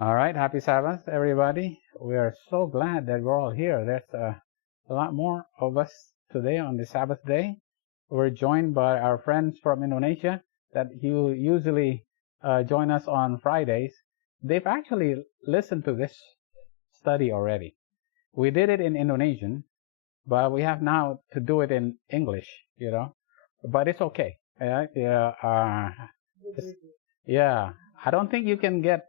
All right, happy Sabbath, everybody. We are so glad that we're all here. There's a lot more of us today on the Sabbath day. We're joined by our friends from Indonesia that you usually join us on Fridays. They've actually listened to this study already. We did it in Indonesian, but we have now to do it in English, but it's okay. Yeah, I don't think you can get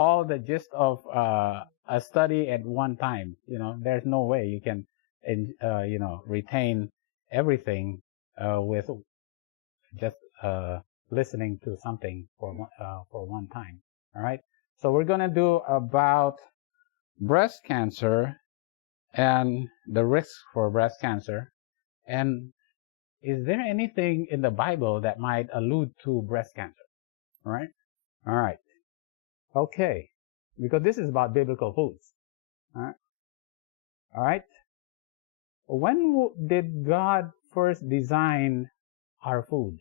all the gist of a study at one time. There's no way you can, retain everything with just listening to something for one time. All right. So we're gonna do about breast cancer and the risks for breast cancer. And is there anything in the Bible that might allude to breast cancer? All right. All right. Okay. Because this is about biblical foods. All right. All right. When did God first design our food?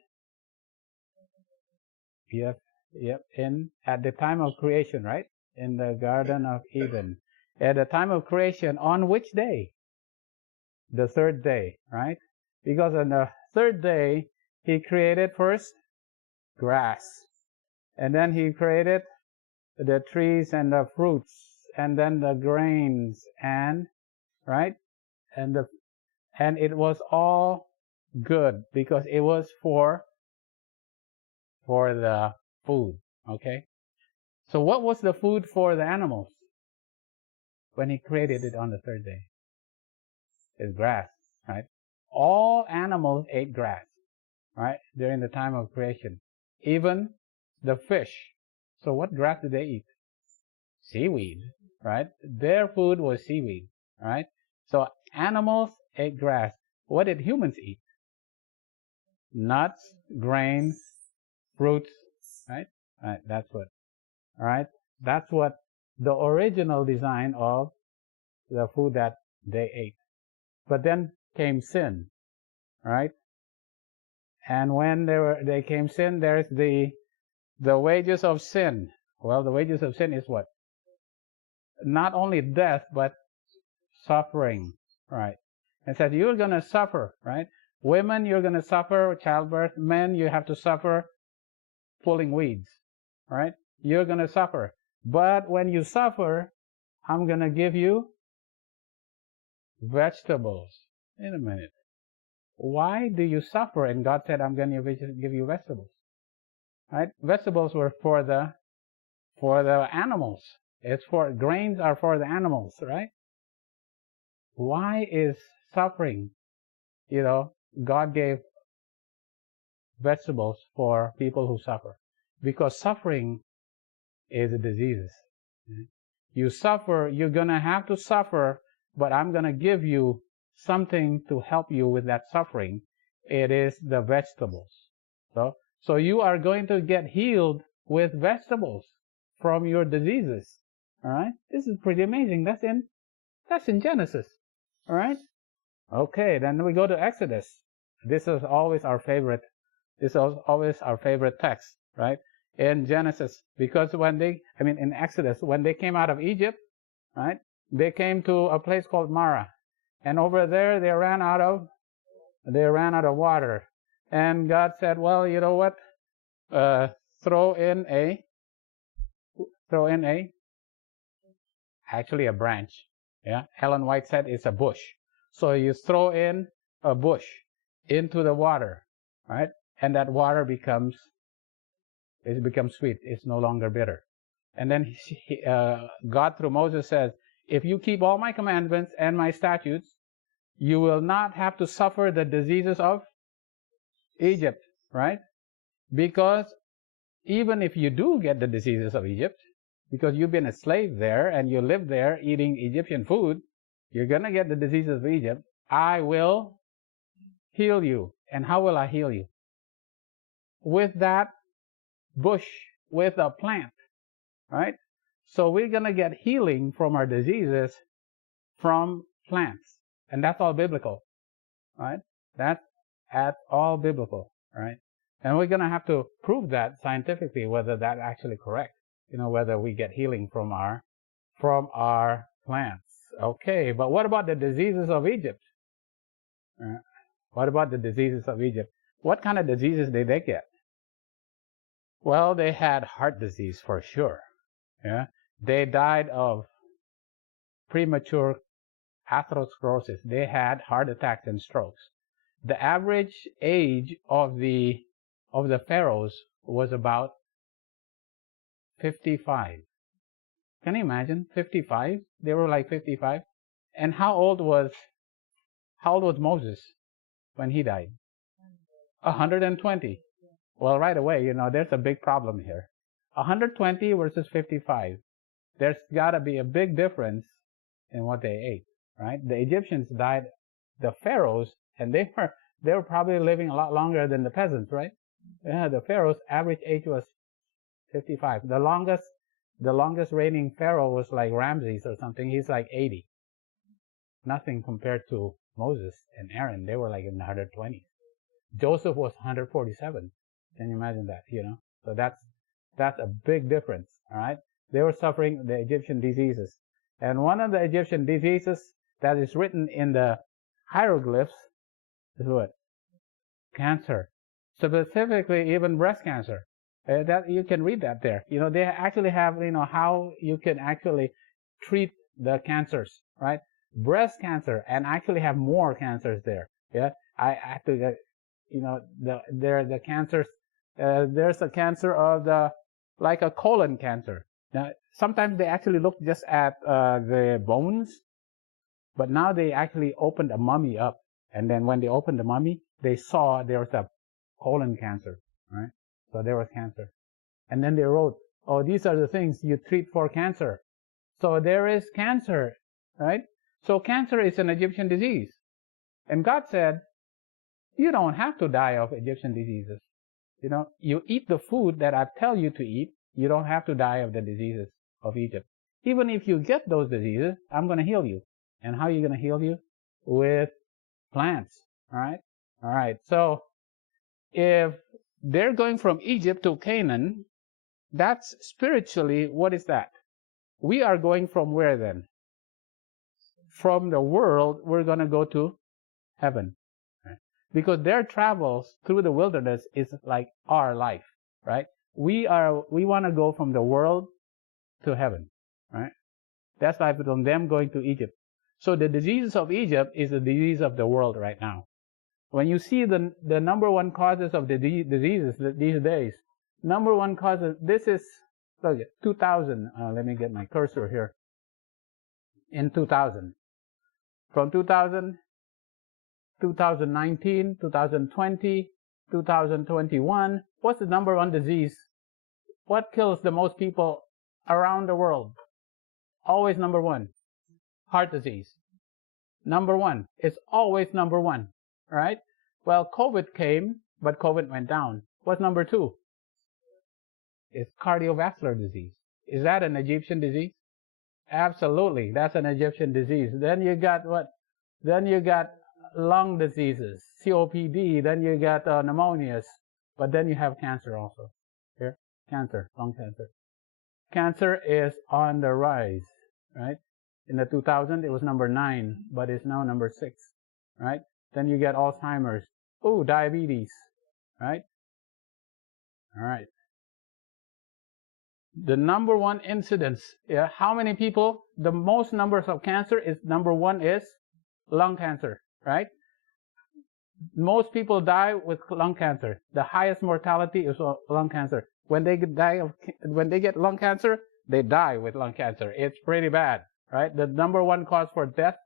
Yep. At the time of creation, right? In the Garden of Eden. At the time of creation, on which day? The third day, right? Because on the third day, He created first grass. And then He created the trees and the fruits, and then the grains, and right, and it was all good because it was for the food. Okay. So what was the food for the animals when He created it on the third day? It's grass, right? All animals ate grass, right, during the time of creation, even the fish. So what grass did they eat? Seaweed, right? Their food was seaweed, right? So animals ate grass. What did humans eat? Nuts, grains, fruits, right? Right. That's what. All right. That's what the original design of the food that they ate. But then came sin, right? And when they came sin, there's the wages of sin. Well, the wages of sin is what? Not only death, but suffering, right? And said you're going to suffer, right? Women, you're going to suffer childbirth. Men, you have to suffer pulling weeds, right? You're going to suffer. But when you suffer, I'm going to give you vegetables. Wait a minute. Why do you suffer? And God said, I'm going to give you vegetables, right? Vegetables were for the animals. Grains are for the animals, right? Why is suffering? God gave vegetables for people who suffer, because suffering is diseases. You suffer, you're going to have to suffer, but I'm going to give you something to help you with that suffering. It is the vegetables. So you are going to get healed with vegetables from your diseases. All right? This is pretty amazing. That's in Genesis. All right? Okay, then we go to Exodus. This is always our favorite. This is always our favorite text, right? In Genesis, because in Exodus, when they came out of Egypt, right, they came to a place called Marah, and over there they ran out of water, and God said, well, you know what? Throw in actually a branch. Yeah, Ellen White said it's a bush. So you throw in a bush into the water, right? And that water becomes sweet. It's no longer bitter. And then God through Moses says, if you keep all my commandments and my statutes, you will not have to suffer the diseases of Egypt, right? Because even if you do get the diseases of Egypt, because you've been a slave there and you live there eating Egyptian food, you're going to get the diseases of Egypt. I will heal you. And how will I heal you? With that bush, with a plant, right? So we're going to get healing from our diseases from plants. And that's all biblical, right? That's all biblical, right? And we're going to have to prove that scientifically, whether that's actually correct. whether we get healing from our plants. Okay, but what about the diseases of Egypt? What about the diseases of Egypt? What kind of diseases did they get? Well, they had heart disease for sure. Yeah, they died of premature atherosclerosis. They had heart attacks and strokes. The average age of the pharaohs was about 55. Can you imagine? 55? They were like 55. And how old was Moses when he died? 120. Well, right away, there's a big problem here. 120 versus 55. There's got to be a big difference in what they ate, right? The Egyptians died, the pharaohs, and they were probably living a lot longer than the peasants, right? Yeah, the pharaohs' average age was 55. The longest reigning pharaoh was like Ramses or something. He's like 80. Nothing compared to Moses and Aaron. They were like in the 120s. Joseph was 147. Can you imagine that? So that's a big difference. All right. They were suffering the Egyptian diseases, and one of the Egyptian diseases that is written in the hieroglyphs is what? Cancer. Specifically, even breast cancer. That you can read that there. They actually have how you can actually treat the cancers, right? Breast cancer, and actually have more cancers there. Yeah, I have to, the cancers. There's a cancer of like a colon cancer. Now, sometimes they actually look just at the bones, but now they actually opened a mummy up, and then when they opened the mummy, they saw there was a colon cancer, right? So there was cancer. And then they wrote, oh, these are the things you treat for cancer. So there is cancer, right? So cancer is an Egyptian disease. And God said, you don't have to die of Egyptian diseases. You eat the food that I tell you to eat, you don't have to die of the diseases of Egypt. Even if you get those diseases, I'm going to heal you. And how are you going to heal you? With plants, all right? All right, so if they're going from Egypt to Canaan, that's spiritually, what is that? We are going from where then? From the world, we're going to go to heaven. Right? Because their travels through the wilderness is like our life, right? We want to go from the world to heaven, right? That's why from them going to Egypt. So the diseases of Egypt is the disease of the world right now. When you see the number one causes of the diseases these days, number one causes, this is, look, 2000, let me get my cursor here. In 2000. From 2000, 2019, 2020, 2021, what's the number one disease? What kills the most people around the world? Always number one. Heart disease. Number one. It's always number one, right? Well, COVID came, but COVID went down. What's number two? It's cardiovascular disease. Is that an Egyptian disease? Absolutely, that's an Egyptian disease. Then you got what? Then you got lung diseases, COPD. Then you got pneumonias. But then you have cancer also. Here, cancer, lung cancer. Cancer is on the rise, right? In the 2000s, it was number 9, but it's now number 6, right? Then you get Alzheimer's. Oh, diabetes, right? All right. The number one incidence, yeah, how many people, the most numbers of cancer is, number one is lung cancer, right? Most people die with lung cancer. The highest mortality is lung cancer. When they get lung cancer, they die with lung cancer. It's pretty bad, right? The number one cause for death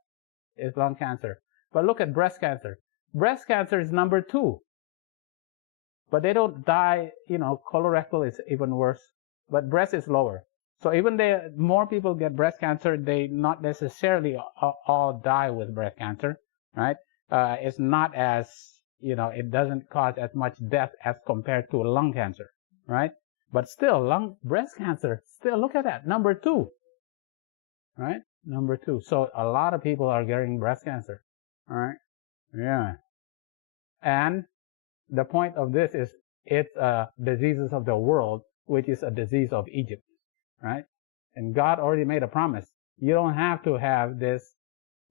is lung cancer. But look at breast cancer. Breast cancer is number 2. But they don't die, colorectal is even worse. But breast is lower. So even though more people get breast cancer, they not necessarily all die with breast cancer, right? It's not as, it doesn't cause as much death as compared to lung cancer, right? But still, breast cancer, still look at that, number 2, right? Number 2. So a lot of people are getting breast cancer, all right? Yeah. And the point of this is it's diseases of the world, which is a disease of Egypt. right? And God already made a promise. You don't have to have this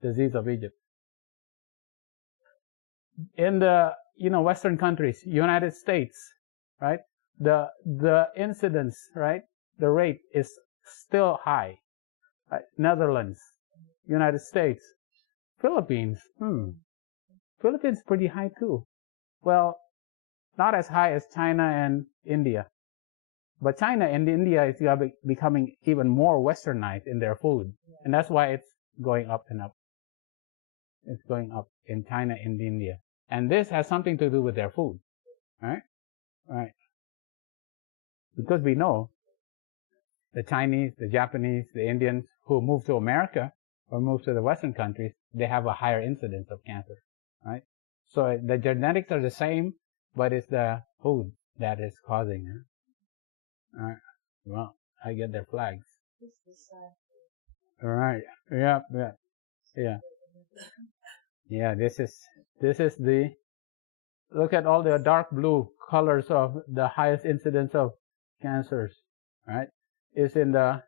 disease of Egypt. In the Western countries, United States, right? The incidence, right? The rate is still high. Right? Netherlands, United States, Philippines. Philippines pretty high too. Well, not as high as China and India. But China and India is becoming even more westernized in their food. And that's why it's going up and up. It's going up in China and India. And this has something to do with their food. Right? Right. Because we know the Chinese, the Japanese, the Indians who move to America or move to the Western countries, they have a higher incidence of cancer. Right? So the genetics are the same, but it's the food that is causing it. All right. Well, I get their flags. All right. Yeah. Yeah. This is the, look at all the dark blue colors of the highest incidence of cancers. Right? It's in the,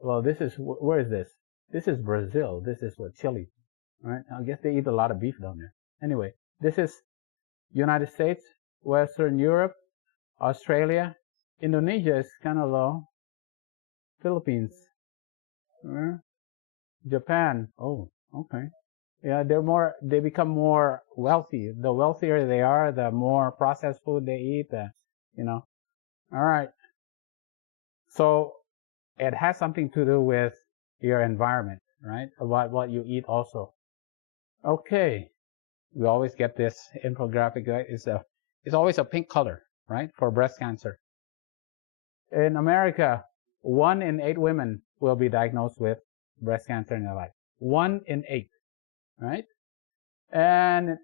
well, this is, where is this? This is Brazil. This is what, Chile. Right? I guess they eat a lot of beef down there. Anyway, this is United States, Western Europe, Australia. Indonesia is kind of low. Philippines. Japan. Oh, okay. Yeah, they become more wealthy. The wealthier they are, the more processed food they eat, All right. So it has something to do with your environment, right? About what you eat also. Okay. We always get this infographic, right? It's always a pink color, right? For breast cancer. In America, 1 in 8 women will be diagnosed with breast cancer in their life. 1 in 8, right? And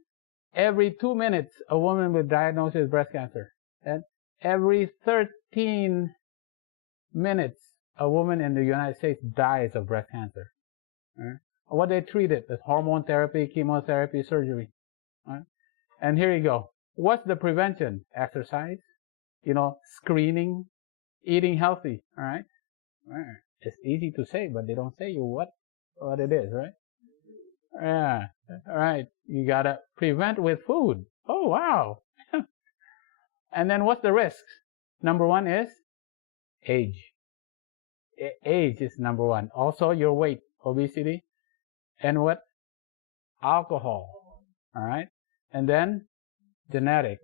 every 2 minutes, a woman will be diagnosed with breast cancer. And every 13 minutes, a woman in the United States dies of breast cancer. Right? What they treat it is hormone therapy, chemotherapy, surgery. Right? And here you go. What's the prevention? Exercise, screening, eating healthy, all right? It's easy to say, but they don't say you what it is, right? Yeah, all right. You gotta prevent with food. Oh, wow. And then what's the risks? Number 1 is age. Age is number 1. Also your weight, obesity, and what? Alcohol, all right? And then genetics,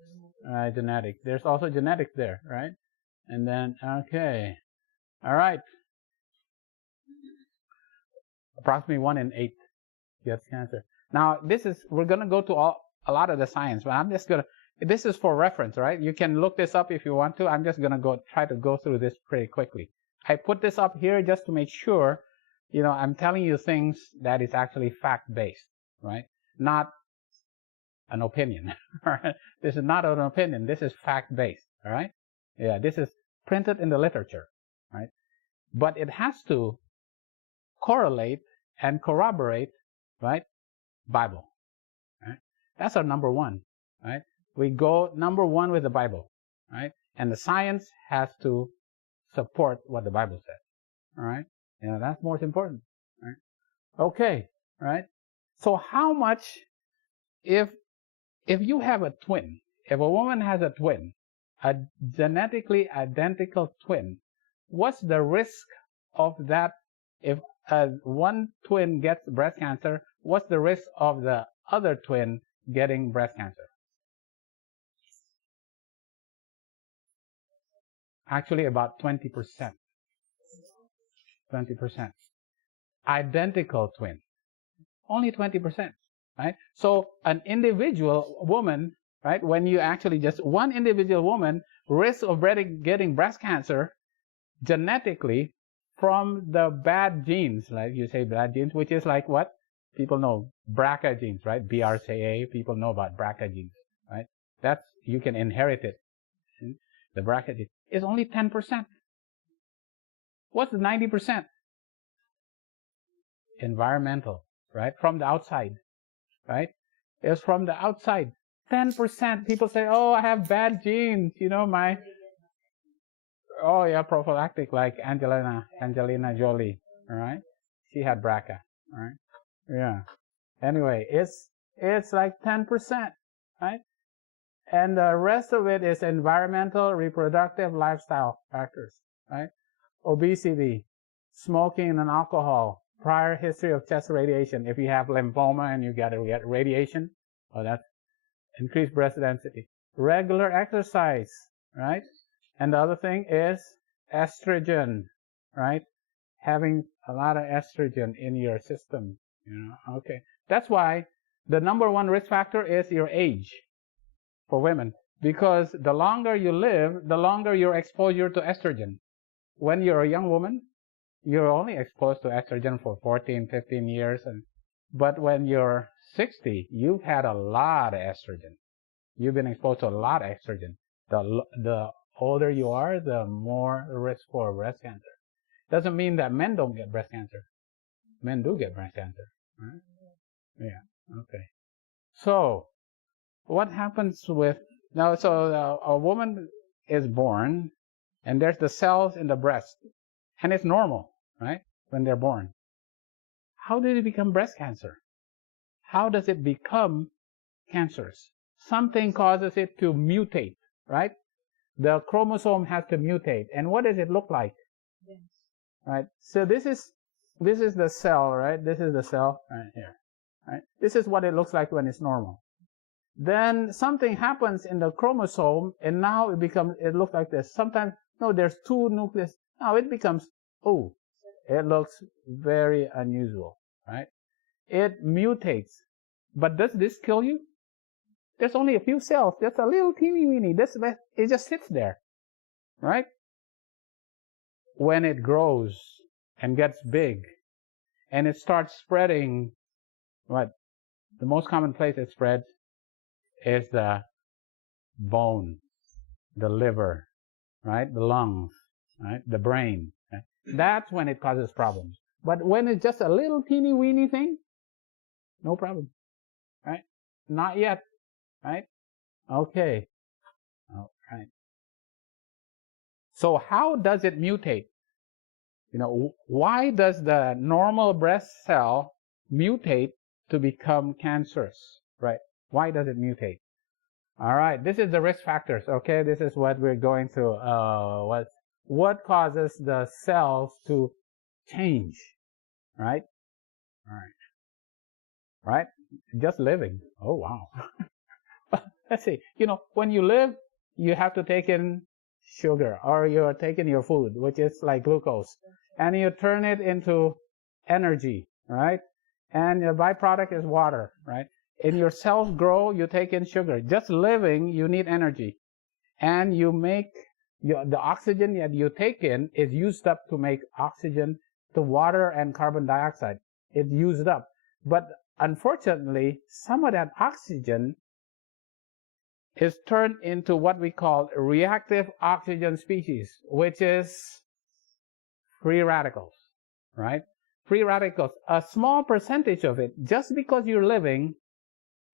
all right? Genetics. There's also genetics there, right? And then, okay. All right. Approximately 1 in 8 gets cancer. Now, we're going to go to a lot of the science, but this is for reference, right? You can look this up if you want to. I'm just going to try to go through this pretty quickly. I put this up here just to make sure, I'm telling you things that is actually fact-based, right? Not an opinion, right? This is not an opinion. This is fact-based, all right? Yeah, this is printed in the literature, right? But it has to correlate and corroborate, right? Bible, right? That's our number 1, right? We go number 1 with the Bible, right? And the science has to support what the Bible says, all right? That's most important, right? Okay, right? So how much, if you have a twin, if a woman has a twin, a genetically identical twin, what's the risk of that? If one twin gets breast cancer, what's the risk of the other twin getting breast cancer? Actually, about 20%. 20%. Identical twin. Only 20%, right? So an individual woman, right, when you actually just one individual woman, risk of getting breast cancer genetically from the bad genes, like you say bad genes, which is like what? People know BRCA genes, right? BRCA, people know about BRCA genes, right? You can inherit it. The BRCA gene is only 10%. What's the 90%? Environmental, right? From the outside, right? It's from the outside. 10%. People say, oh, I have bad genes, oh yeah, prophylactic, like Angelina Jolie, all right? She had BRCA, all right? Yeah. Anyway, it's like 10%, right? And the rest of it is environmental, reproductive, lifestyle factors, right? Obesity, smoking and alcohol, prior history of chest radiation. If you have lymphoma and you get radiation, oh, that's increased breast density. Regular exercise, right? And the other thing is estrogen, right? Having a lot of estrogen in your system, okay. That's why the number one risk factor is your age for women, because the longer you live, the longer your exposure to estrogen. When you're a young woman, you're only exposed to estrogen for 14, 15 years. But when you're 60, you've had a lot of estrogen. You've been exposed to a lot of estrogen. The older you are, the more risk for breast cancer. Doesn't mean that men don't get breast cancer. Men do get breast cancer. Right? Yeah, okay. So, what happens with, now, so a woman is born, and there's the cells in the breast, and it's normal, right, when they're born. How did it become breast cancer? How does it become cancerous? Something causes it to mutate, right? The chromosome has to mutate. And what does it look like? Yes. Right? So this is the cell, right? This is the cell right here. Right? This is what it looks like when it's normal. Then something happens in the chromosome, and now it looks like this. Sometimes, no, there's two nucleus. Now it becomes, oh, it looks very unusual, right? It mutates. But does this kill you? There's only a few cells. Just a little teeny weeny. It just sits there, right? When it grows and gets big, and it starts spreading, what? The most common place it spreads is the bone, the liver, right? The lungs, right? The brain. Right? That's when it causes problems. But when it's just a little teeny weeny thing, no problem, right? Not yet, right? Okay. All right. So how does it mutate? Why does the normal breast cell mutate to become cancerous, right? Why does it mutate? All right, this is the risk factors, okay? This is what we're going through. What causes the cells to change, right? All right. Right? Just living. Oh, wow. Let's see. When you live, you have to take in sugar, or you're taking your food, which is like glucose, and you turn it into energy, right? And the byproduct is water, right? And your cells grow, you take in sugar. Just living, you need energy. And you make, the oxygen that you take in is used up to make oxygen to water and carbon dioxide. It's used up. But unfortunately, some of that oxygen is turned into what we call reactive oxygen species, which is free radicals, right? Free radicals, a small percentage of it, just because you're living,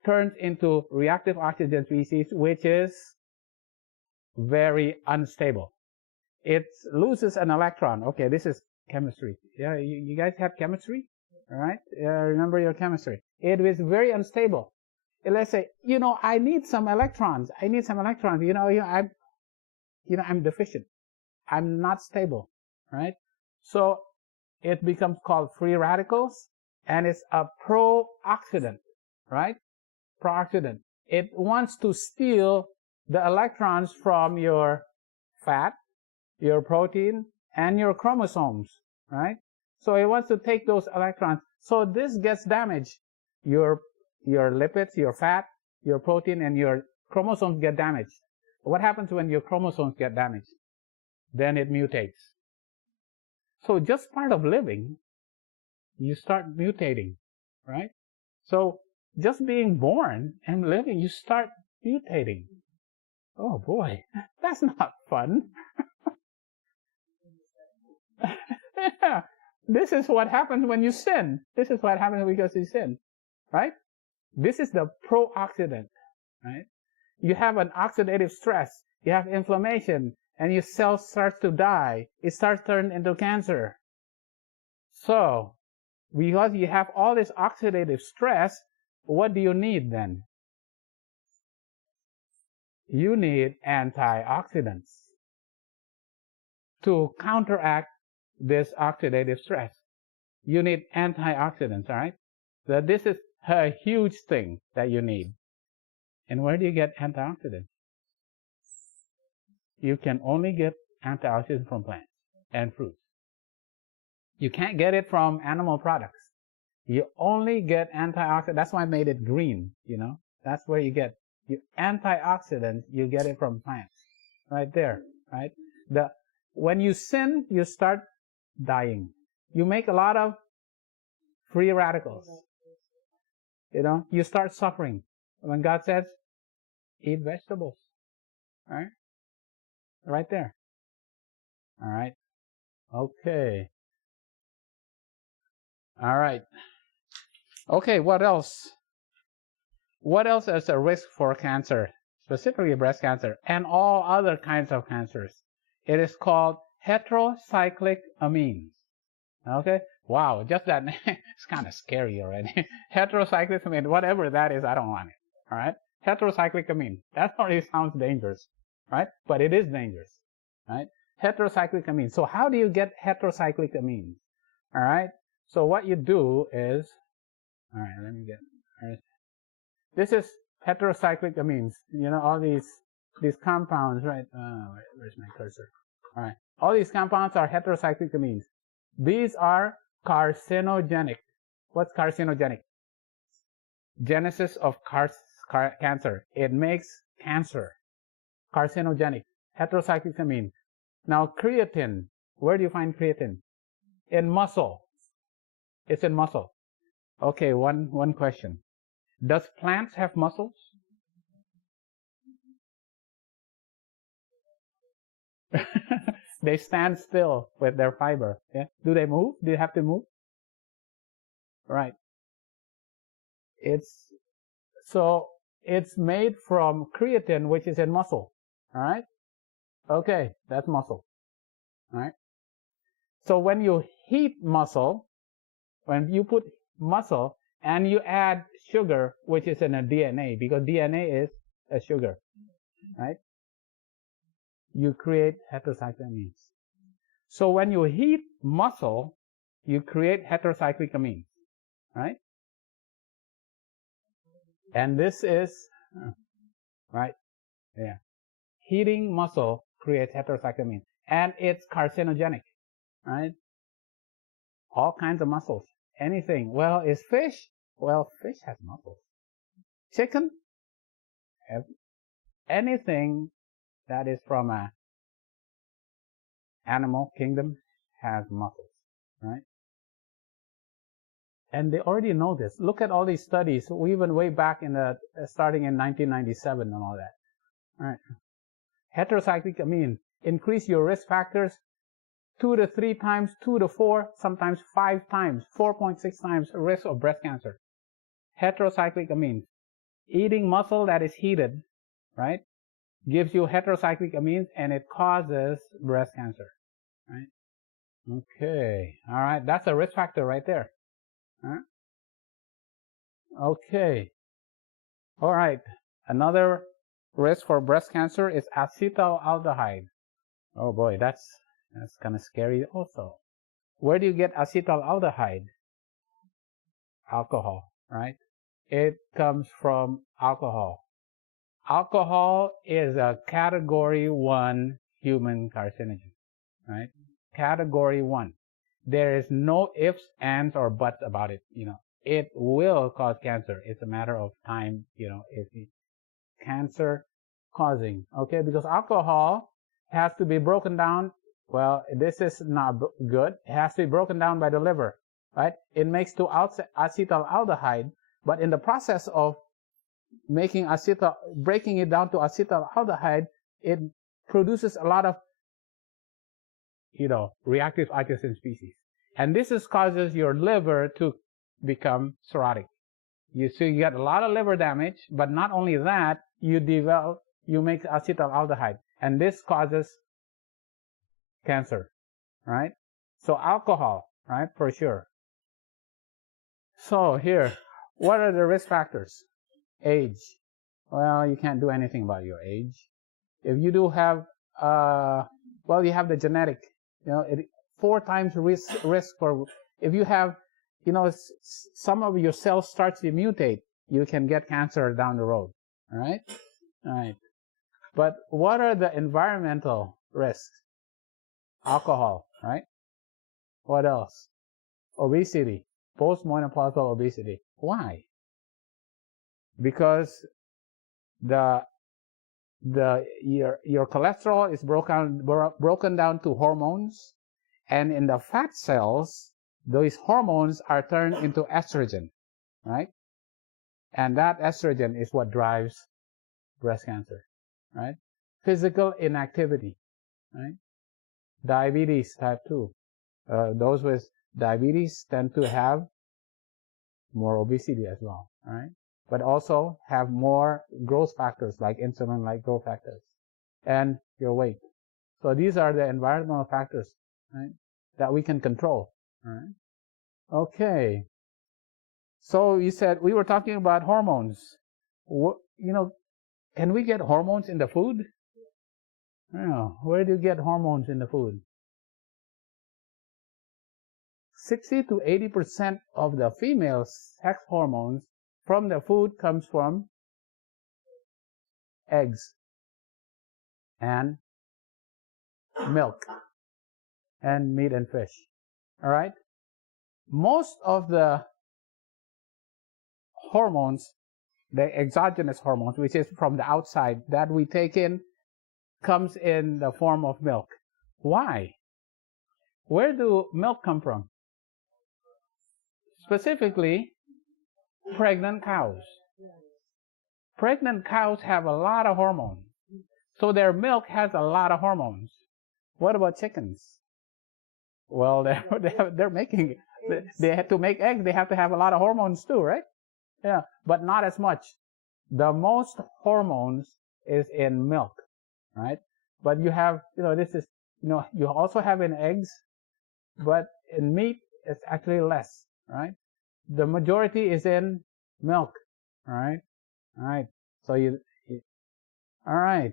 turns into reactive oxygen species, which is very unstable. It loses an electron. Okay, this is chemistry. Yeah, you guys have chemistry? All right? Remember your chemistry. It is very unstable. Let's say, I need some electrons. I'm deficient. I'm not stable, right? So it becomes called free radicals, and it's a pro-oxidant, right? Pro-oxidant. It wants to steal the electrons from your fat, your protein, and your chromosomes, right? So it wants to take those electrons. So this gets damaged. Your lipids, your fat, your protein, and your chromosomes get damaged. What happens when your chromosomes get damaged? Then it mutates. So just part of living, you start mutating, right? So just being born and living, you start mutating. Oh boy, that's not fun. Yeah. This is what happens when you sin. This is what happens because you sin, right? This is the pro-oxidant, right? You have an oxidative stress. You have inflammation, and your cell starts to die. It starts turning into cancer. So, because you have all this oxidative stress, what do you need then? You need antioxidants to counteract this oxidative stress. You need antioxidants, all right? So this is a huge thing that you need. And where do you get antioxidants? You can only get antioxidants from plants and fruits. You can't get it from animal products. You only get antioxidants. That's why I made it green, you know. That's where you get antioxidants. You get it from plants. Right there, right? When you sin, you start dying. You make a lot of free radicals. You know, you start suffering. When God says, eat vegetables. Right? Right there. All right. Okay. All right. Okay, what else? What else is a risk for cancer, specifically breast cancer, and all other kinds of cancers? It is called heterocyclic amines. Okay? Wow, just that name, it's kind of scary already. Heterocyclic amine, whatever that is, I don't want it. All right? Heterocyclic amine. That already sounds dangerous, right? But it is dangerous, right? Heterocyclic amines. So how do you get heterocyclic amines? All right? So what you do is, all right, let me get, all right. This is heterocyclic amines. You know, all these compounds, right? Where's my cursor? All right. All these compounds are heterocyclic amines. These are carcinogenic. What's carcinogenic? Genesis of cancer. It makes cancer. Carcinogenic. Heterocyclic amine. Now, creatine. Where do you find creatine? In muscle. It's in muscle. Okay, one question. Does plants have muscles? They stand still with their fiber. Yeah? Do they move? Do you have to move? Right. It's made from creatine, which is in muscle. All right. Okay, that's muscle. All right. So when you heat muscle, when you put muscle and you add sugar, which is in a DNA, because DNA is a sugar, right? You create heterocyclic amines. So when you heat muscle, you create heterocyclic amines, right? And this is, right, yeah. Heating muscle creates heterocyclic amines. And it's carcinogenic, right? All kinds of muscles. Anything. Well, is fish? Well, fish has muscles. Chicken? Anything that is from a animal kingdom has muscles, right? And they already know this. Look at all these studies, even way back starting in 1997 and all that. All right. Heterocyclic amine increase your risk factors 2 to 3 times, 2 to 4, sometimes 5 times, 4.6 times risk of breast cancer. Heterocyclic amines. Eating muscle that is heated, right, gives you heterocyclic amines and it causes breast cancer, right? Okay, all right, that's a risk factor right there. Huh? Okay, all right, another risk for breast cancer is acetaldehyde. Oh boy, that's kind of scary also. Where do you get acetaldehyde? Alcohol, right? It comes from alcohol. Alcohol is a category 1 human carcinogen, right? Category 1. There is no ifs, ands, or buts about it, you know. It will cause cancer. It's a matter of time, you know, if cancer causing, okay? Because alcohol has to be broken down. Well, this is not good. It has to be broken down by the liver, right? It makes to acetaldehyde, but in the process of making breaking it down to acetaldehyde, it produces a lot of, you know, reactive adjacent species. And this causes your liver to become cirrhotic. You get a lot of liver damage, but not only that, you make acetaldehyde. And this causes cancer, right? So alcohol, right, for sure. So here, what are the risk factors? Age. Well, you can't do anything about your age. If you do have, well, you have the genetic, 4 times risk for, if you have, some of your cells start to mutate, you can get cancer down the road, all right? All right. But what are the environmental risks? Alcohol, right? What else? Obesity, postmenopausal obesity. Why? Because your cholesterol is broken down to hormones, and in the fat cells, those hormones are turned into estrogen, right? And that estrogen is what drives breast cancer, right? Physical inactivity, right? Diabetes type 2. Those with diabetes tend to have more obesity as well, right? But also have more growth factors like insulin-like growth factors and your weight. So these are the environmental factors, right, that we can control, right? Okay. So you said we were talking about hormones. Can we get hormones in the food? Yeah. Where do you get hormones in the food? 60 to 80% of the female sex hormones from the food comes from eggs and milk and meat and fish. All right? Most of the hormones, the exogenous hormones, which is from the outside that we take in, comes in the form of milk. Why? Where do milk come from? Specifically, pregnant cows. Pregnant cows have a lot of hormones. So their milk has a lot of hormones. What about chickens? Well, they're making, they have to make eggs, they have to have a lot of hormones too, right? Yeah, but not as much. The most hormones is in milk, right? But you have, this is, you also have in eggs, but in meat, it's actually less, right? The majority is in milk, all right? All right. So all right.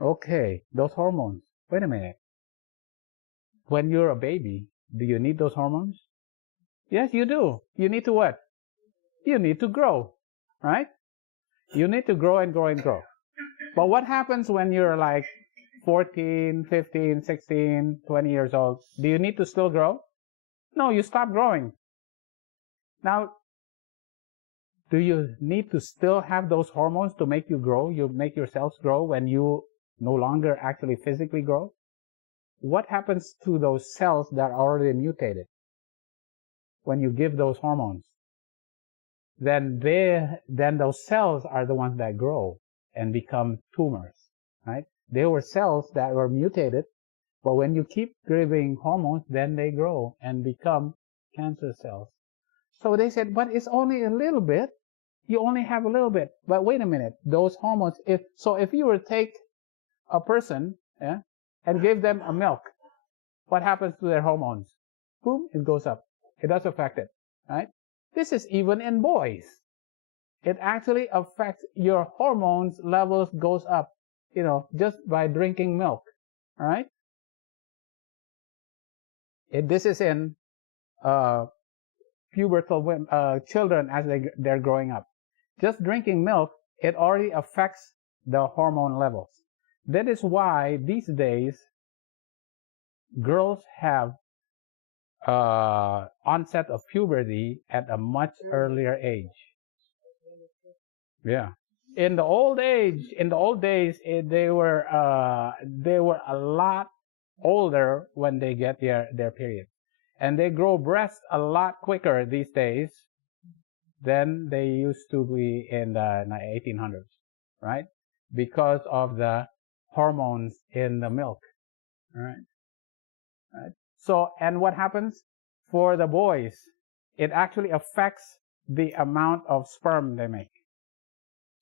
Okay, those hormones. Wait a minute. When you're a baby, do you need those hormones? Yes, you do. You need to what? You need to grow, right? You need to grow and grow and grow. But what happens when you're like 14, 15, 16, 20 years old? Do you need to still grow? No, you stop growing. Now, do you need to still have those hormones to make you grow? You make your cells grow when you no longer actually physically grow? What happens to those cells that are already mutated when you give those hormones? Then those cells are the ones that grow and become tumors, right? They were cells that were mutated, but when you keep giving hormones, then they grow and become cancer cells. So they said, but it's only a little bit. You only have a little bit. But wait a minute, those hormones, if you were to take a person, and give them a milk, what happens to their hormones? Boom, it goes up. It does affect it, right? This is even in boys. It actually affects your hormones levels goes up, just by drinking milk, all right? This is in pubertal children as they're growing up. Just drinking milk, it already affects the hormone levels. That is why these days girls have onset of puberty at a much earlier age. Yeah. In the old days, they were a lot older when they get their period, and they grow breasts a lot quicker these days than they used to be in the 1800s, right? Because of the hormones in the milk, right? Right. So, and what happens for the boys? It actually affects the amount of sperm they make.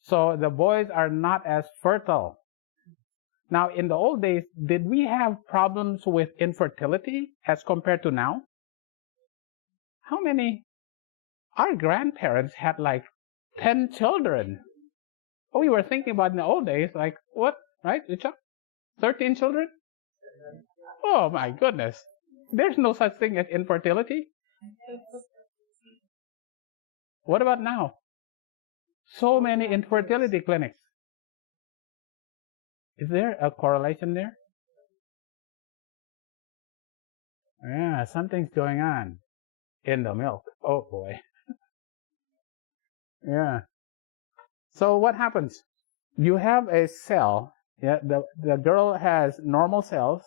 So the boys are not as fertile. Now, in the old days, did we have problems with infertility as compared to now? How many? Our grandparents had like 10 children. We were thinking about in the old days, like, what, right? 13 children? Oh my goodness. There's no such thing as infertility. What about now? So many infertility clinics. Is there a correlation there? Yeah, something's going on in the milk. Oh boy. Yeah. So what happens? You have a cell. Yeah, the girl has normal cells,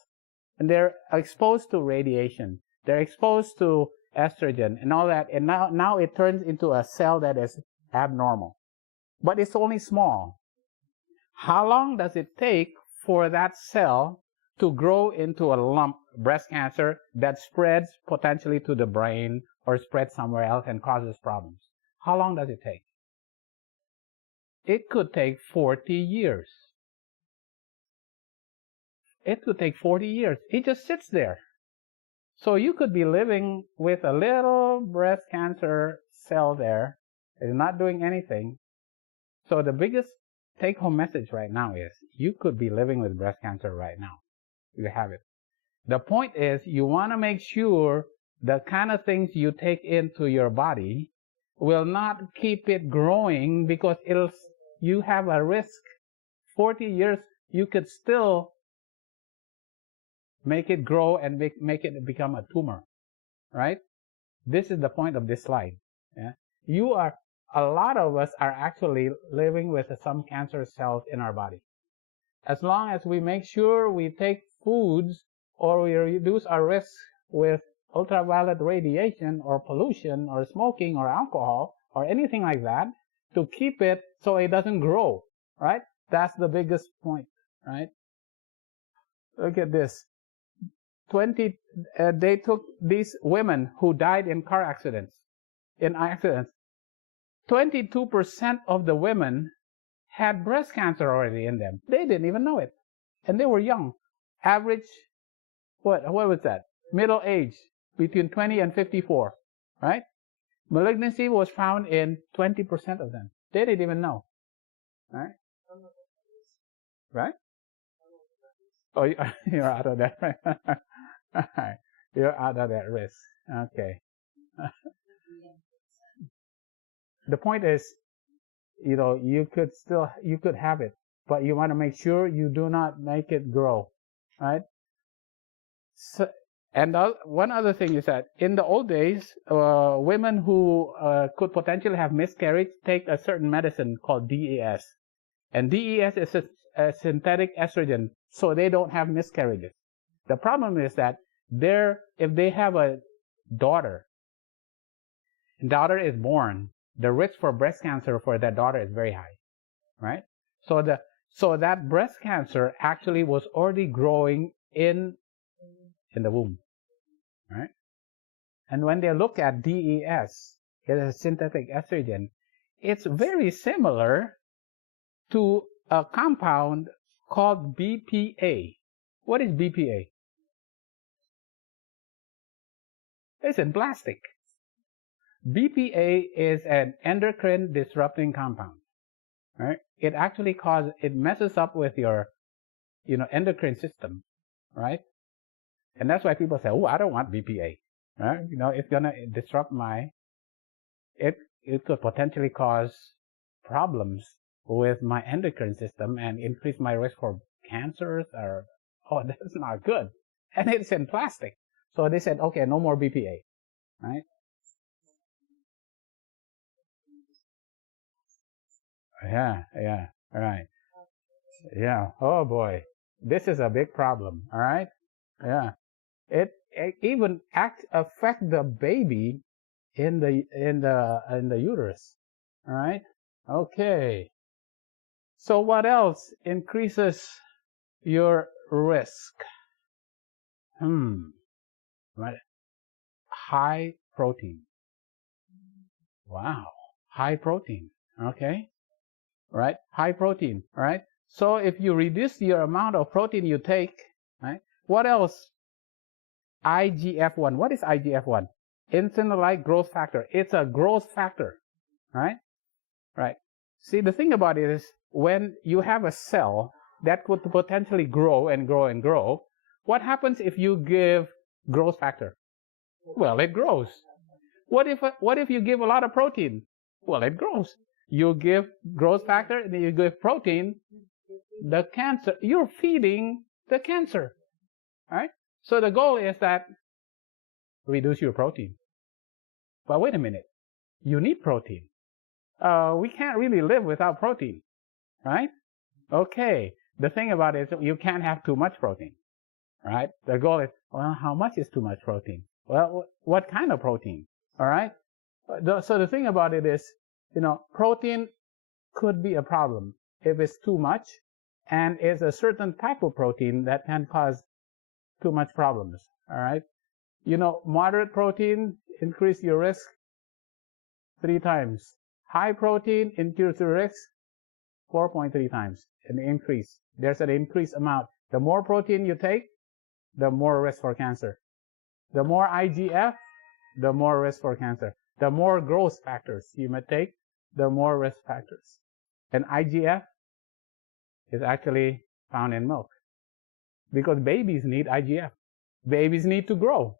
and they're exposed to radiation. They're exposed to estrogen and all that, and now it turns into a cell that is abnormal. But it's only small. How long does it take for that cell to grow into a lump, breast cancer, that spreads potentially to the brain or spreads somewhere else and causes problems? How long does it take? It could take 40 years. It could take 40 years. It just sits there. So you could be living with a little breast cancer cell there. It's not doing anything. So the biggest take-home message right now is you could be living with breast cancer right now. You have it. The point is you want to make sure the kind of things you take into your body will not keep it growing, because you have a risk. 40 years, you could still make it grow and make it become a tumor, right? This is the point of this slide. Yeah? A lot of us are actually living with some cancer cells in our body. As long as we make sure we take foods or we reduce our risk with ultraviolet radiation or pollution or smoking or alcohol or anything like that to keep it so it doesn't grow, right? That's the biggest point, right? Look at this. They took these women who died in car accidents. 22% of the women had breast cancer already in them. They didn't even know it. And they were young. Average, what was that? Middle age, between 20 and 54, right? Malignancy was found in 20% of them. They didn't even know, right? Right? Oh, you're out of that, right? You're out of that risk. Okay. The point is, you could have it, but you want to make sure you do not make it grow, right? So, and one other thing is that in the old days, women who could potentially have miscarriage take a certain medicine called DES. And DES is a synthetic estrogen, so they don't have miscarriages. The problem is that if they have a daughter is born, the risk for breast cancer for that daughter is very high, right? So that breast cancer actually was already growing in the womb, right? And when they look at DES, it is a synthetic estrogen, it's very similar to a compound called BPA. What is BPA? It's in plastic. BPA is an endocrine disrupting compound, right? It actually it messes up with your, endocrine system, right? And that's why people say, oh, I don't want BPA, right? It's gonna disrupt it could potentially cause problems with my endocrine system and increase my risk for cancers that's not good. And it's in plastic. So they said, okay, no more BPA, right? Yeah, right. Yeah, oh boy. This is a big problem, all right? Yeah. It even affect the baby in the uterus, all right? Okay. So what else increases your risk? Right. High protein. Wow. High protein. Okay. Right. High protein. Right. So if you reduce your amount of protein you take, right? What else? IGF-1. What is IGF-1? Insulin-like growth factor. It's a growth factor, right? Right. See, the thing about it is when you have a cell that could potentially grow and grow and grow, what happens if you give growth factor? Well, it grows. What if you give a lot of protein? Well, it grows. You give growth factor and then you give protein, the cancer, you're feeding the cancer, right? So the goal is that reduce your protein. But wait a minute, you need protein. We can't really live without protein, right? Okay, the thing about it is you can't have too much protein, right? The goal is, well, how much is too much protein? Well, what kind of protein, all right? So the thing about it is, protein could be a problem if it's too much, and it's a certain type of protein that can cause too much problems, all right? Moderate protein increase your risk 3 times. High protein increase your risk 4.3 times. An increase. There's an increased amount. The more protein you take, the more risk for cancer. The more IGF, the more risk for cancer. The more growth factors you may take, the more risk factors. And IGF is actually found in milk. Because babies need IGF. Babies need to grow.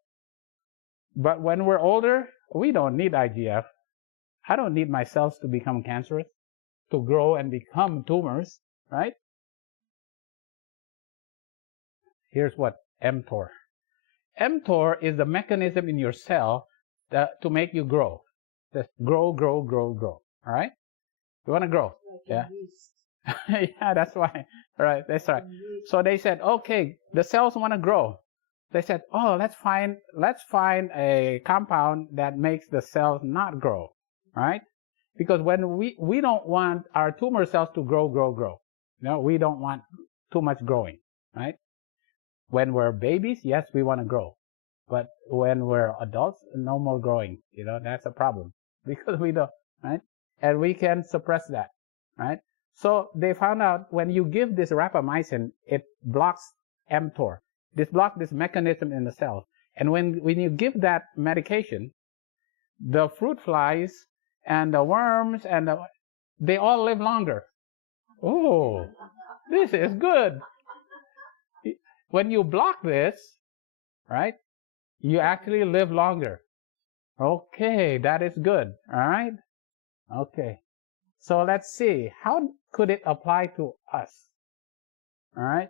But when we're older, we don't need IGF. I don't need my cells to become cancerous, to grow and become tumors, right? Here's what MTOR. MTOR is the mechanism in your cell to make you grow. Just grow, grow, grow, grow. All right? You want to grow? Yeah. Yeah, that's why. All right, that's right. So they said, okay, the cells want to grow. They said, oh, let's find a compound that makes the cells not grow, right? Because when we don't want our tumor cells to grow. We don't want too much growing, right? When we're babies, yes, we want to grow. But when we're adults, no more growing. That's a problem because we don't, right? And we can suppress that, right? So they found out when you give this rapamycin, it blocks mTOR. This blocks this mechanism in the cell. And when you give that medication, the fruit flies and the worms they all live longer. Oh, this is good. When you block this, right, you actually live longer. Okay, that is good. All right? Okay. So let's see. How could it apply to us? All right?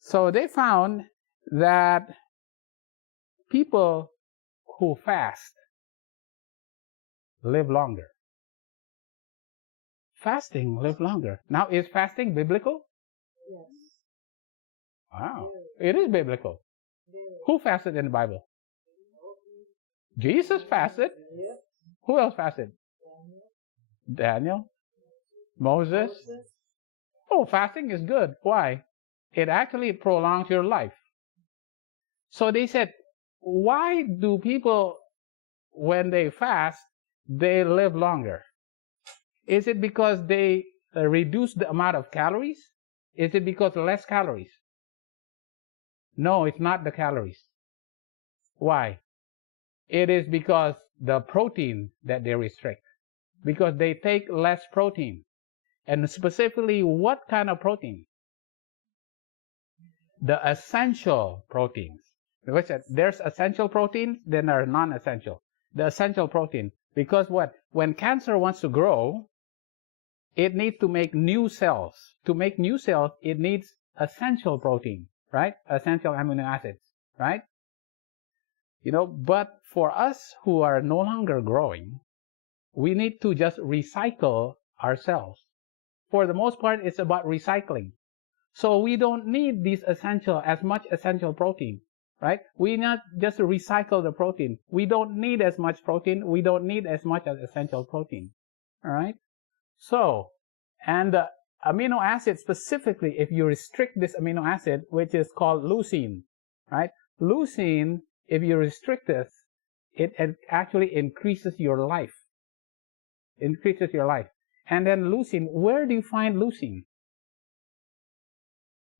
So they found that people who fast live longer. Fasting live longer. Now, is fasting biblical? Yes. Wow. It is biblical. Who fasted in the Bible? Jesus fasted. Who else fasted? Daniel? Moses? Oh, fasting is good. Why? It actually prolongs your life. So they said, why do people, when they fast, they live longer? Is it because they reduce the amount of calories? Is it because less calories? No, it's not the calories. Why? It is because the protein that they restrict. Because they take less protein. And specifically, what kind of protein? The essential proteins. There's essential proteins, then there are non-essential. The essential protein. Because what? When cancer wants to grow, it needs to make new cells. To make new cells, it needs essential protein, right? Essential amino acids, right? But for us who are no longer growing, we need to just recycle our cells. For the most part, it's about recycling. So we don't need as much essential protein, right? We not just recycle the protein. We don't need as much protein. We don't need as much as essential protein, all right? So, and the amino acid specifically, if you restrict this amino acid, which is called leucine, right? Leucine, if you restrict this, it actually increases your life. Increases your life. And then leucine, where do you find leucine?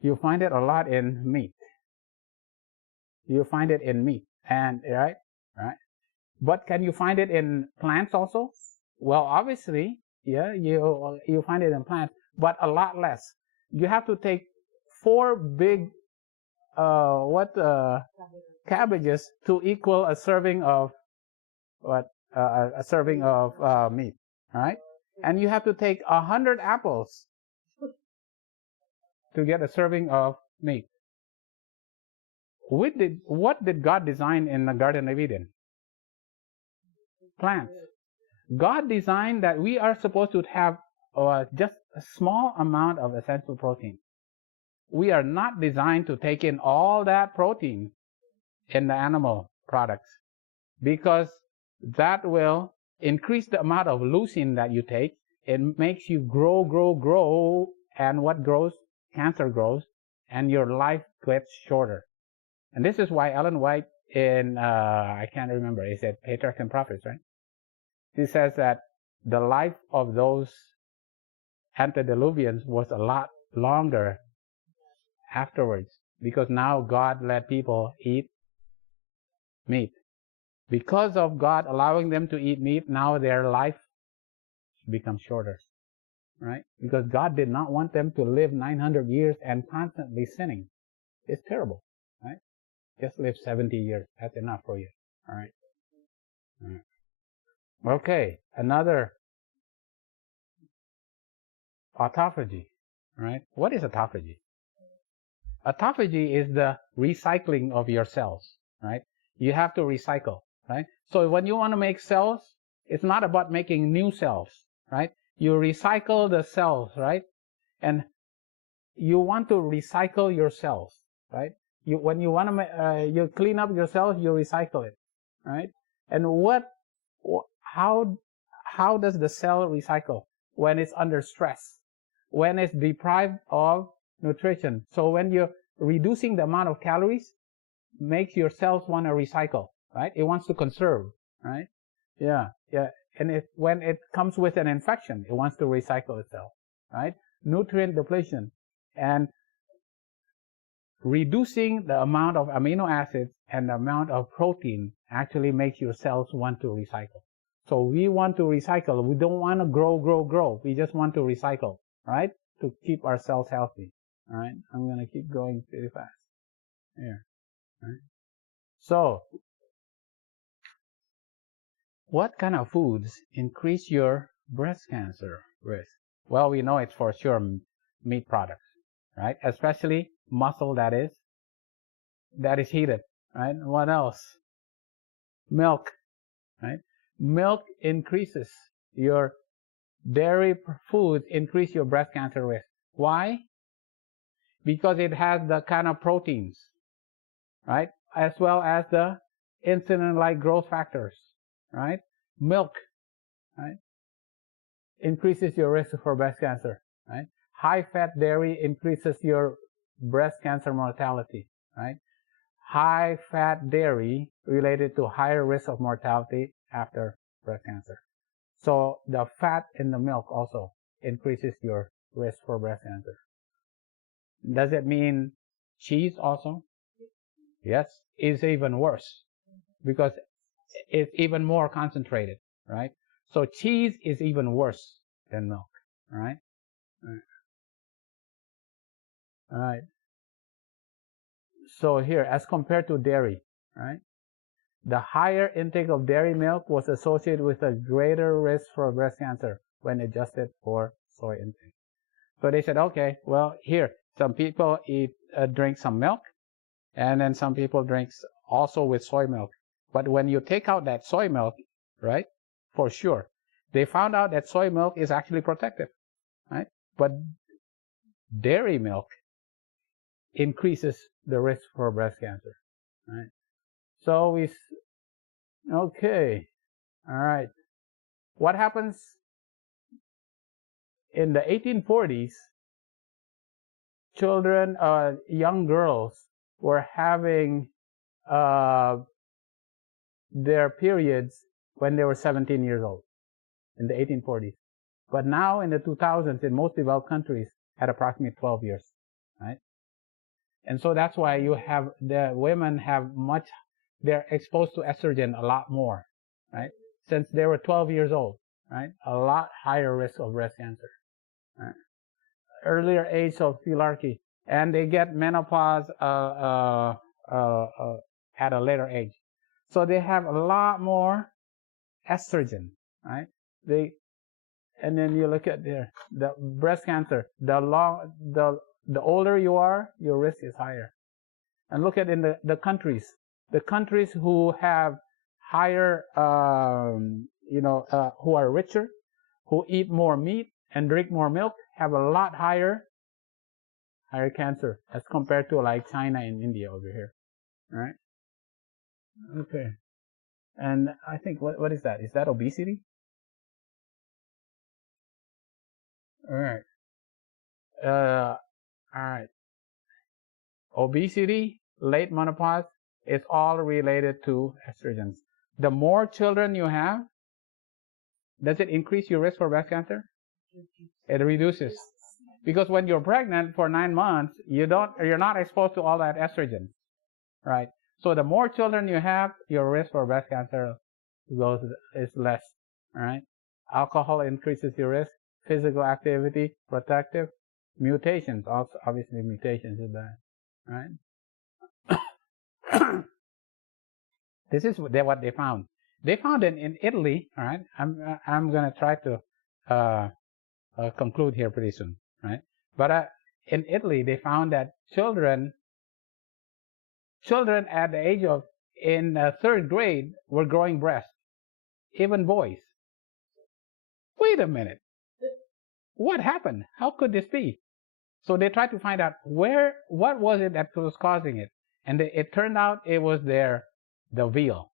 You find it a lot in meat. You find it in meat, and right. But can you find it in plants also? Well, obviously, yeah, you find it in plants, but a lot less. You have to take 4 big cabbages to equal a serving of meat, right? And you have to take 100 apples to get a serving of meat. What did God design in the Garden of Eden? Plants. God designed that we are supposed to have just a small amount of essential protein. We are not designed to take in all that protein in the animal products, because that will increase the amount of leucine that you take. It makes you grow, and what grows? Cancer grows, and your life gets shorter. And this is why Ellen White in, I can't remember, is it Patriarchs and Prophets, right? She says that the life of those antediluvians was a lot longer afterwards, because now God let people eat meat. Because of God allowing them to eat meat, now their life becomes shorter, right? Because God did not want them to live 900 years and constantly sinning. It's terrible, right? Just live 70 years. That's enough for you, all right? All right. Okay, another autophagy, right? What is autophagy? Autophagy is the recycling of your cells, right? You have to recycle, right? So when you want to make cells, it's not about making new cells, right? You recycle the cells, right? And you want to recycle your cells, right? When you want to you clean up your cells, you recycle it, right? And how does the cell recycle? When it's under stress, when it's deprived of nutrition. So when you're reducing the amount of calories, makes your cells want to recycle, right? It wants to conserve, right? Yeah. And when it comes with an infection, it wants to recycle itself, right? Nutrient depletion and reducing the amount of amino acids and the amount of protein actually makes your cells want to recycle. So we want to recycle. We don't want to grow. We just want to recycle, right? To keep our cells healthy. All right. I'm going to keep going pretty fast. Here. Right. So, what kind of foods increase your breast cancer risk? Well, we know it's for sure meat products, right? Especially muscle that is heated, right? What else? Milk, right? Milk increases your dairy foods increase your breast cancer risk. Why? Because it has the kind of proteins, right? As well as the insulin-like growth factors, right? Milk, right? Increases your risk for breast cancer, right? High-fat dairy increases your breast cancer mortality, right? High-fat dairy related to higher risk of mortality after breast cancer. So the fat in the milk also increases your risk for breast cancer. Does it mean cheese also? Yes, it's even worse because it's even more concentrated, right? So cheese is even worse than milk, right? All right. So here, as compared to dairy, right? The higher intake of dairy milk was associated with a greater risk for breast cancer when adjusted for soy intake. So they said, okay, well, here, some people drink some milk, and then some people drink also with soy milk. But when you take out that soy milk, right, for sure, they found out that soy milk is actually protective, right? But dairy milk increases the risk for breast cancer, right? So okay, all right. What happens in the 1840s? Children, young girls were having their periods when they were 17 years old in the 1840s. But now in the 2000s, in most developed countries, at approximately 12 years, right? And so that's why the women they're exposed to estrogen a lot more, right? Since they were 12 years old, right? A lot higher risk of breast cancer. Right? Earlier age of puberty, and they get menopause at a later age. So they have a lot more estrogen, right? And then you look at the breast cancer. The older you are, your risk is higher. And look at in the countries who have higher, who are richer, who eat more meat and drink more milk, have a lot higher cancer as compared to like China and India over here, right? Okay. And I think what is that? Is that obesity? All right. All right. Obesity, late menopause, is all related to estrogens. The more children you have, does it increase your risk for breast cancer? It reduces. Because when you're pregnant for 9 months, you're not exposed to all that estrogen, right? So the more children you have, your risk for breast cancer is less, right? Alcohol increases your risk. Physical activity, protective, mutations, also obviously mutations is bad, right? This is what they found. They found in Italy, all right? I'm gonna try to conclude here pretty soon, right? But in Italy, they found that children at the age of in 3rd grade were growing breasts, even boys. Wait a minute, what happened? How could this be? So they tried to find out what was it that was causing it, and it turned out it was the veal.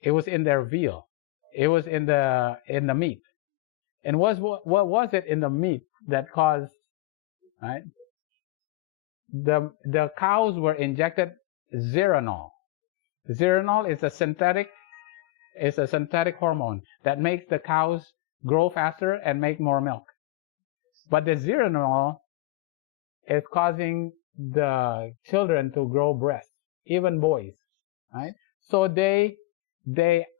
It was in their veal. It was in the meat. And what was it in the meat that caused, right? The cows were injected Zeranol. Zeranol is a synthetic hormone that makes the cows grow faster and make more milk. But the Zeranol is causing the children to grow breasts, even boys, right? So they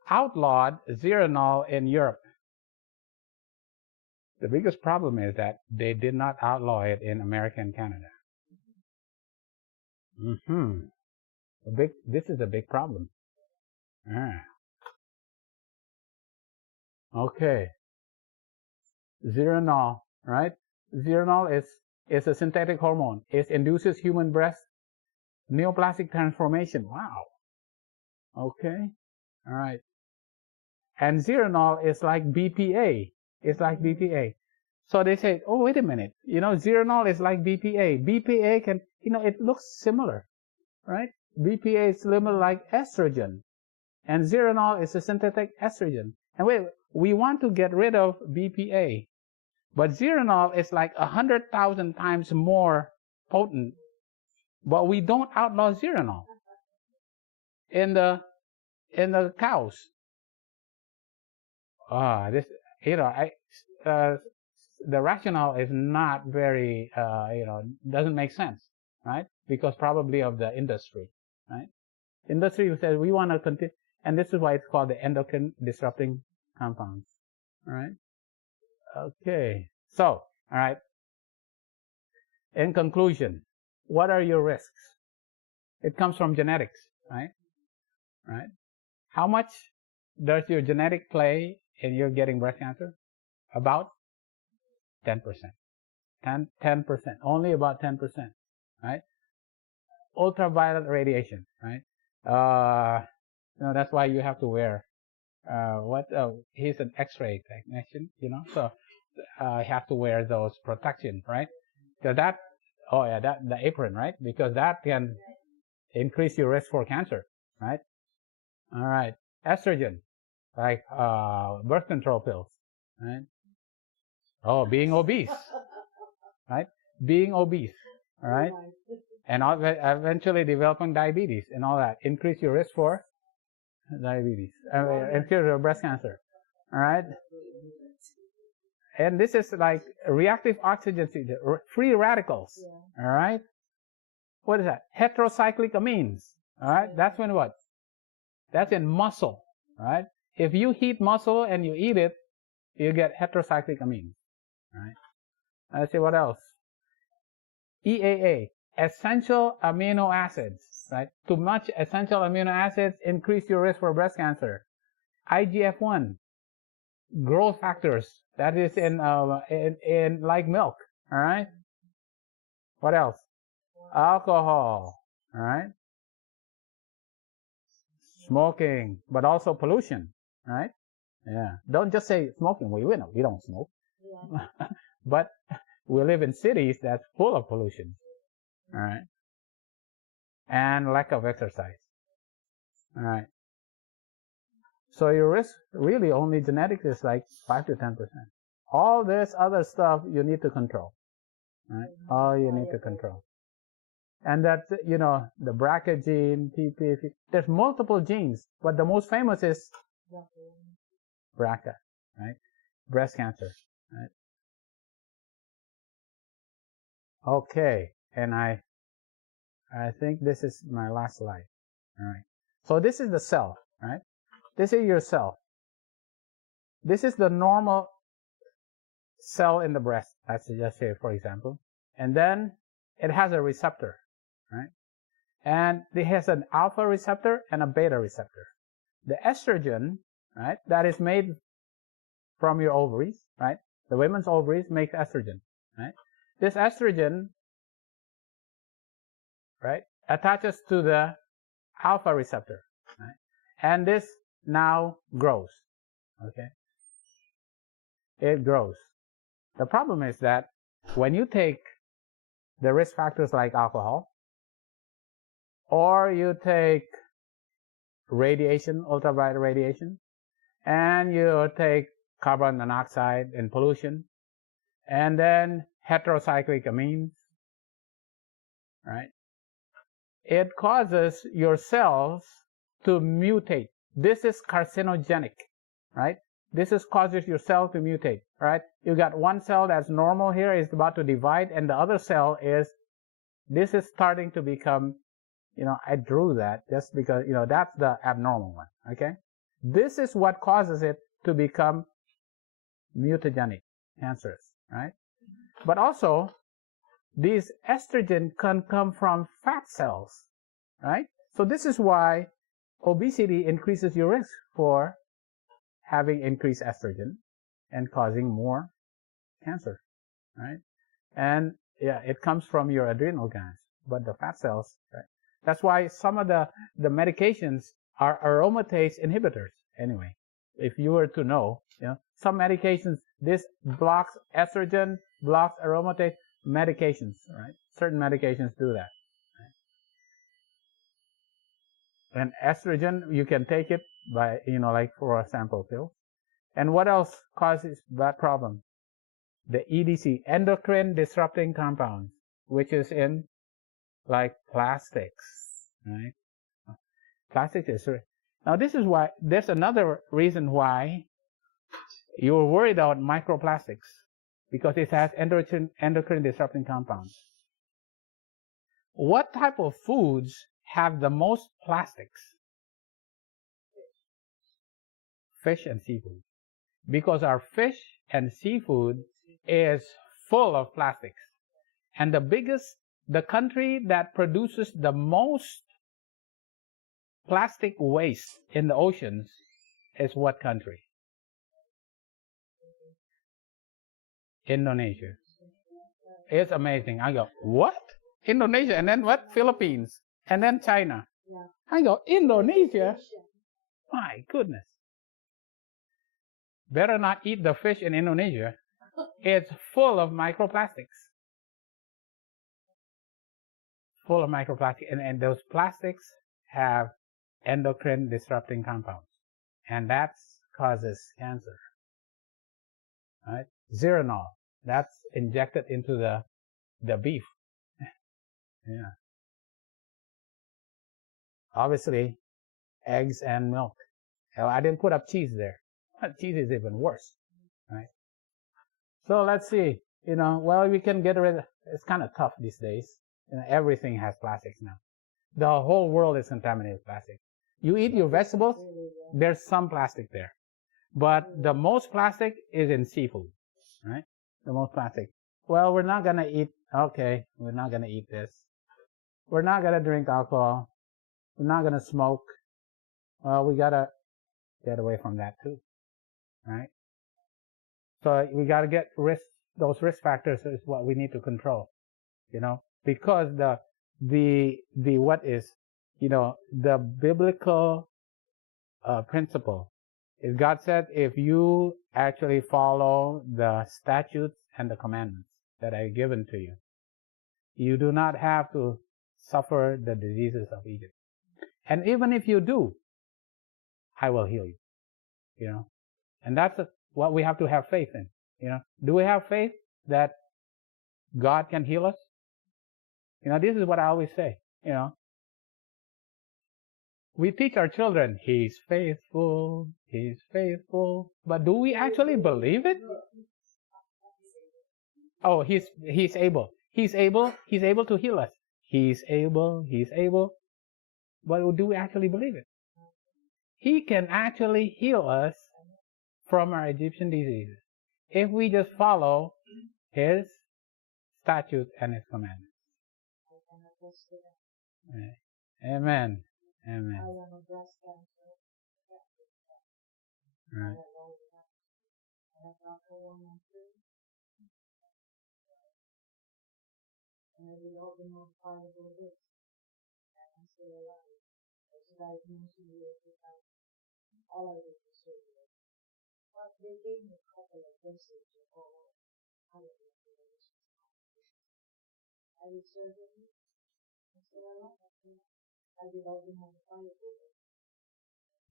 outlawed Zeranol in Europe. The biggest problem is that they did not outlaw it in America and Canada. This is a big problem. Okay. Zeranol, right? Zeranol is a synthetic hormone. It induces human breast neoplastic transformation. Wow. Okay. All right. And Zeranol is like BPA. It's like BPA. So they say, oh, wait a minute. Zeranol is like BPA. BPA can, it looks similar, right? BPA is similar like estrogen. And Zeranol is a synthetic estrogen. And we want to get rid of BPA. But Zeranol is like 100,000 times more potent. But we don't outlaw Zeranol in the cows. The rationale is not very, doesn't make sense, right? Because probably of the industry, right? Industry says we want to continue, and this is why it's called the endocrine disrupting compounds, all right? Okay, so, all right. In conclusion, what are your risks? It comes from genetics, right? Right? How much does your genetic play in your getting breast cancer? About 10%. 10%. Only about 10%, right? Ultraviolet radiation, right? That's why you have to wear, he's an X-ray technician, so you have to wear those protection, right? So the apron, right? Because that can increase your risk for cancer, right? All right. Estrogen, like birth control pills, right? Oh, being obese, right? Being obese, all right? And eventually developing diabetes and all that. Increase your risk for diabetes, increase your breast cancer, all right? And this is like reactive oxygen, free radicals. All right. What is that? Heterocyclic amines. All right. That's when what? That's in muscle. All right. If you heat muscle and you eat it, you get heterocyclic amines. All right. Let's see what else. EAA, essential amino acids. Right. Too much essential amino acids increase your risk for breast cancer. IGF-1, growth factors. That is in like milk. All right. What else? Alcohol. All right. Smoking, but also pollution. All right. Yeah. Don't just say smoking. We don't smoke. Yeah. But we live in cities that's full of pollution. All right. And lack of exercise. All right. So your risk really only genetics is like 5 to 10%. All this other stuff you need to control. Right? All you need to control. And that's, you know, the BRCA gene, TP, there's multiple genes, but the most famous is BRCA, right? Breast cancer, right? Okay, and I think this is my last slide. All right. So this is the cell, right? This is your cell. This is the normal cell in the breast, let's just say, for example. And then it has a receptor, right? And it has an alpha receptor and a beta receptor. The estrogen, right, that is made from your ovaries, right? The women's ovaries make estrogen, right? This estrogen, right, attaches to the alpha receptor, right? And this now grows, okay? It grows. The problem is that when you take the risk factors like alcohol, or you take radiation, ultraviolet radiation, and you take carbon monoxide and pollution, and then heterocyclic amines, right? It causes your cells to mutate. This is carcinogenic, right? This causes your cell to mutate, right? You got one cell that's normal here, is about to divide, and the other cell this is starting to become, you know, I drew that just because, you know, that's the abnormal one, okay? This is what causes it to become mutagenic, cancerous, right? But also, these estrogen can come from fat cells, right? So this is why obesity increases your risk for having increased estrogen and causing more cancer, right? And yeah, it comes from your adrenal glands, but the fat cells, right? That's why some of the medications are aromatase inhibitors. Anyway, if you were to know, you know, some medications, this blocks estrogen, blocks aromatase medications, right? Certain medications do that. Right? And estrogen, you can take it by, you know, like for a sample pill. And what else causes that problem? The EDC, endocrine disrupting compounds, which is in like plastics, right? Plastic is, now this is why, there's another reason why you're worried about microplastics, because it has endocrine disrupting compounds. What type of foods have the most plastics? Fish and seafood. Because our fish and seafood is full of plastics. And the country that produces the most plastic waste in the oceans is what country? Indonesia. It's amazing. I go, what? Indonesia, and then what? Philippines, and then China. I go, Indonesia? My goodness. Better not eat the fish in Indonesia. It's full of microplastics. Full of microplastics. And those plastics have endocrine disrupting compounds. And that causes cancer. Right? Zeranol. That's injected into the beef. Yeah. Obviously, eggs and milk. I didn't put up cheese there. Cheese is even worse. Right? So let's see. Well, we can get rid of, it's kind of tough these days. Everything has plastics now. The whole world is contaminated with plastic. You eat your vegetables, there's some plastic there. But the most plastic is in seafood, right? The most plastic. Well, we're not going to eat, okay, we're not going to eat this. We're not going to drink alcohol. We're not going to smoke. Well, we got to get away from that too, right? So we got to get those risk factors is what we need to control, because the biblical principle is God said, if you actually follow the statutes and the commandments that are given to you, you do not have to suffer the diseases of Egypt. And even if you do, I will heal you, and that's what we have to have faith in, Do we have faith that God can heal us? This is what I always say, We teach our children, He's faithful, but do we actually believe it? Oh, He's able. He's able to heal us. He's able, but do we actually believe it? He can actually heal us from our Egyptian diseases if we just follow His statutes and His commandments. Amen. Amen. Right.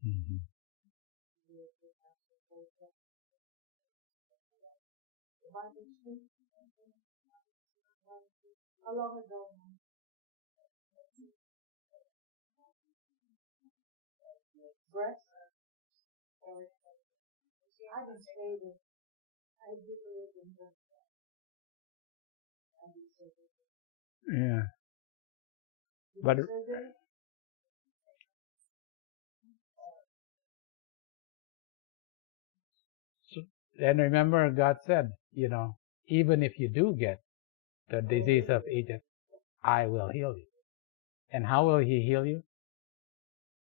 Mm-hmm. Yeah. But and remember, God said, even if you do get the disease of Egypt, I will heal you. And how will He heal you?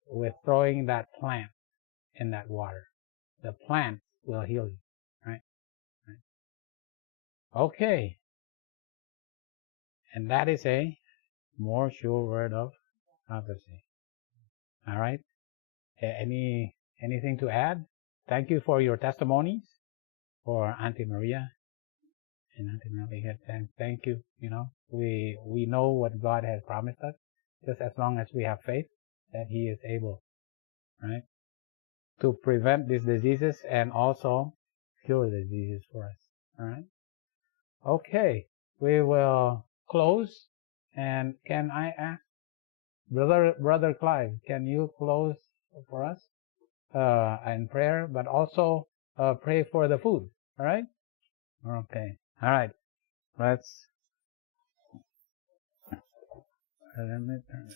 With throwing that plant in that water. The plant will heal you, right? Okay. And that is a more sure word of prophecy. All right. Anything to add? Thank you for your testimonies, for Auntie Maria and Auntie Melly. Thank you. We know what God has promised us, just as long as we have faith that He is able, right, to prevent these diseases and also cure the diseases for us. All right. Okay, we will close. And can I ask Brother Clive, can you close for us in prayer, but also pray for the food? All right. Okay. All right. Let's. Let me turn.